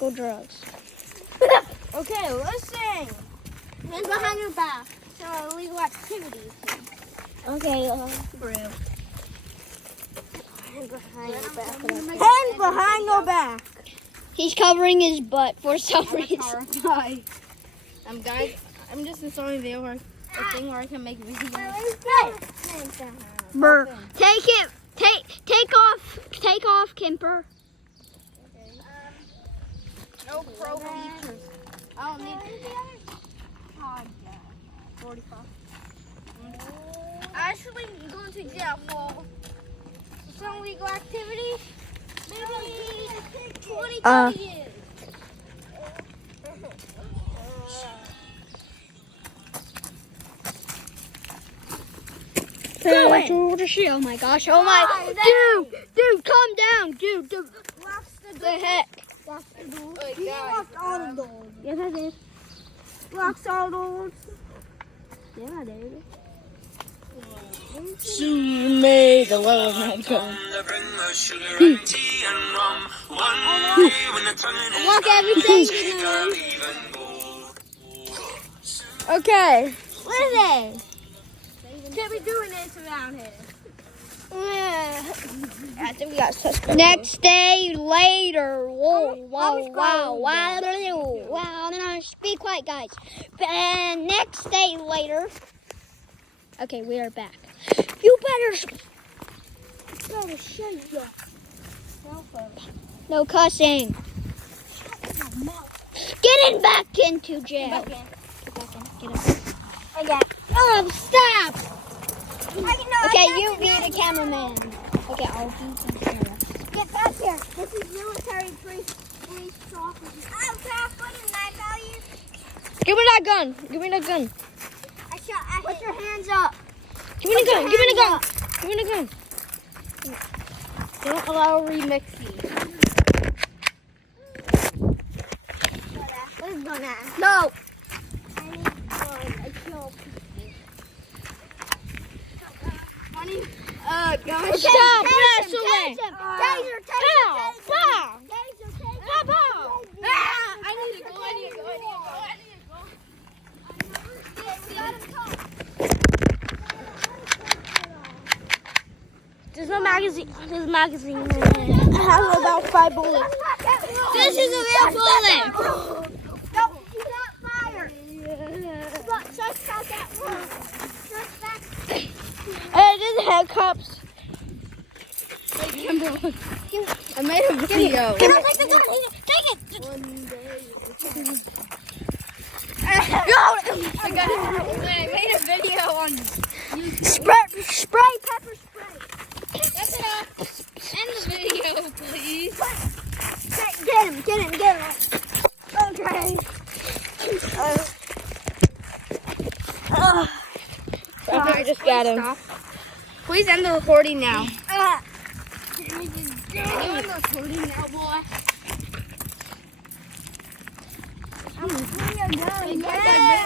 illegal drugs. Okay, listen. Hands behind your back. So illegal activities. Okay, For real. Hands behind your back. Hands behind your back. he's covering his butt for some reason. Horrified. Guys, I'm just installing the a thing where I can make videos. Brr. Take off, Kemper. No pro features. I don't need podcast. 45. Actually, you're going to jail for some illegal activities. Maybe 20, 30 years. Oh my gosh! Oh my! Dude, calm down, dude. The heck? You locked all the doors. Yes, I did. Locks all doors. Yeah, I did. She made the love man come. Walk everything. Okay. Listen. Can't be doing this around here. I think we got such. Next day later. Whoa, wow. No, speak quiet, guys. And next day later. Okay, we are back. You better shut your no cussing. Getting back into jail. Get back in. Okay. Oh, stop. Okay, you be the cameraman. Okay, I'll be the camera. Get back here. This is military police officers. I'm trying to put a knife out you. Give me that gun. Put your hands up. Give me the gun. Don't allow remixing. What is going on? No. Guys. Stop Taser, wrestling. taser. I need to go. There's no magazine. There's a magazine. It has about 5 bullets. This is a real bullet. No, he's not fired. Look, just out that room. Just back. Hey, this is handcuffs. I made a video. Take the gun. Take it. I made a video on Spray pepper spray. That's enough. End the video, please. Get him. Okay. I just got him. Please end the recording now. Can you end the recording now, boy? I'm putting your gun.